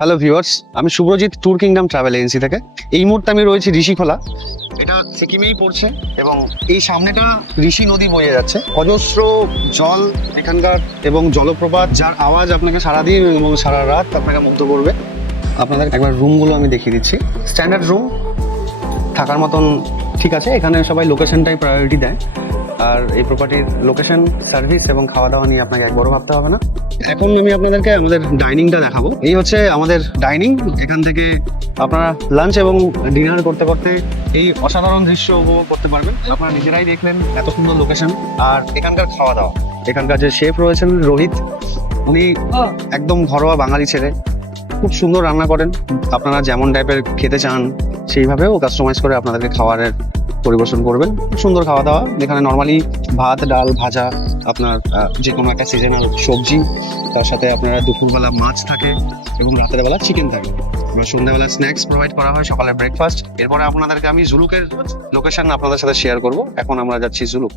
Hello viewers, আমি Shubhajit tour kingdom travel agency থেকে। এই মুহূর্তে আমি রয়েছি ঋষিখোলা। এটা সিকিমেই পড়ছে এবং এই সামনেটা ঋষি নদী বয়ে যাচ্ছে। অজস্র জল এখানকার এবং জলপ্রপাত, যার আওয়াজ আপনাকে সারাদিন এবং সারা রাত আপনাকে মুগ্ধ করবে। আপনাদের একবার রুমগুলো আমি দেখিয়ে দিচ্ছি। স্ট্যান্ডার্ড রুম, থাকার মতন ঠিক আছে। এখানে সবাই লোকেশনটাই প্রায়োরিটি দেয়, আর এই প্রপার্টির লোকেশন, সার্ভিস এবং খাওয়া দাওয়া নিয়ে আপনাকে একবারও ভাবতে হবে না। এখন আমি আপনাদেরকে আমাদের ডাইনিংটা দেখাবো। এই হচ্ছে আমাদের ডাইনিং। এখান থেকে আপনারা লাঞ্চ এবং ডিনার করতে করতে এই অসাধারণ দৃশ্য উপভোগ করতে পারবেন। আপনারা নিজেরাই দেখলেন এত সুন্দর লোকেশন। আর এখানকার খাওয়া দাওয়া, এখানকার যে শেফ রয়েছেন রোহিত, উনি একদম ঘরোয়া বাঙালি ছেলে, খুব সুন্দর রান্না করেন। আপনারা যেমন টাইপের খেতে চান সেইভাবেও কাস্টমাইজ করে আপনাদেরকে খাবারের পরিবেশন করবেন। খুব সুন্দর খাওয়া দাওয়া, যেখানে নর্মালি ভাত, ডাল, ভাজা, আপনার যে কোনো একটা সিজনাল সবজি, তার সাথে আপনারা দুপুরবেলা মাছ থাকে এবং রাতের বেলা চিকেন থাকে। এবার সন্ধ্যাবেলা স্ন্যাক্স প্রোভাইড করা হয়, সকালের ব্রেকফাস্ট। এরপরে আপনাদেরকে আমি জুলুকের লোকেশন আপনাদের সাথে শেয়ার করব। এখন আমরা যাচ্ছি জুলুক।